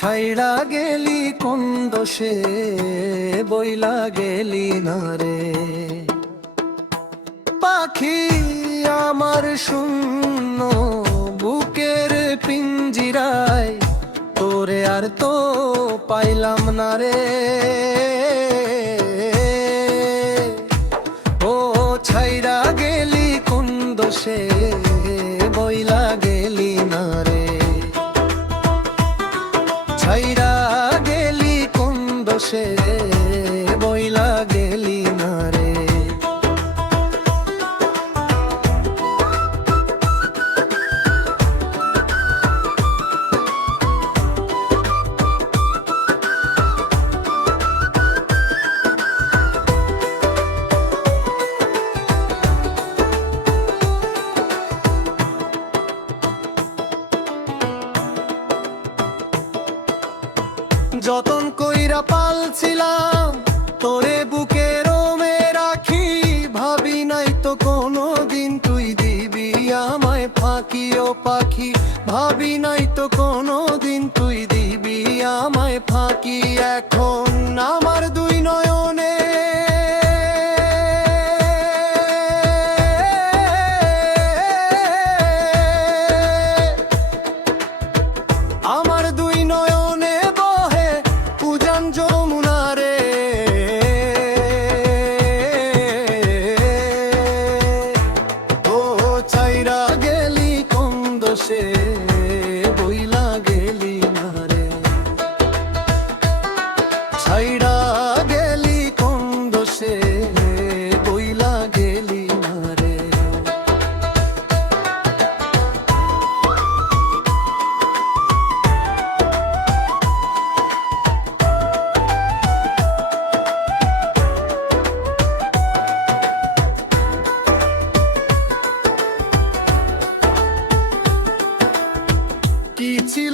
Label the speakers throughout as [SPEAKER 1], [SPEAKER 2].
[SPEAKER 1] ছাইড়া গেলি কোন দোষে? বইলা গেলি না রে। পাখি আমার শূন্য, বুকের পিঞ্জিরায়। তোরে আর তো পাইলাম না রে। কোন যতন কইরা পালছিলাম, তোরে বুকে রোমে রাখি। ভাবি নাই তো কোনো দিন তুই দিবি আমায় ফাঁকি ও পাখি। ভাবি নাই তো কোনো দিন তুই দিবি আমায় ফাঁকি, এখন como una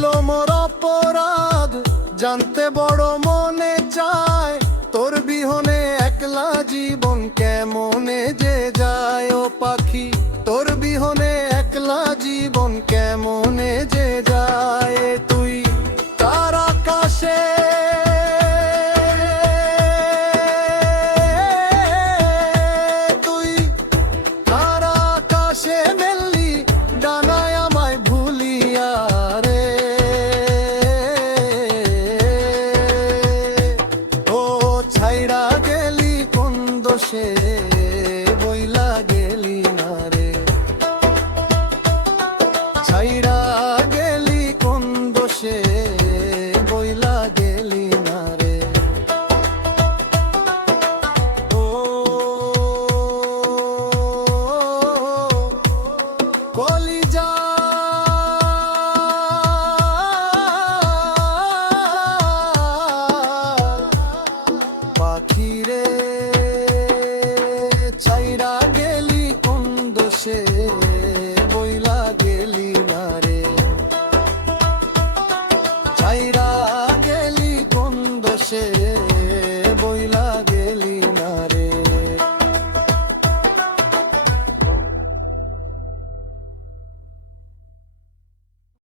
[SPEAKER 1] ছিল মোর অপরাধ, জানতে বড় মনে চায়। তোর বিহনে একলা জীবন কেমনে যে যায় ও পাখি? তোর বিহনে একলা জীবন কেমনে যে যায় বসে।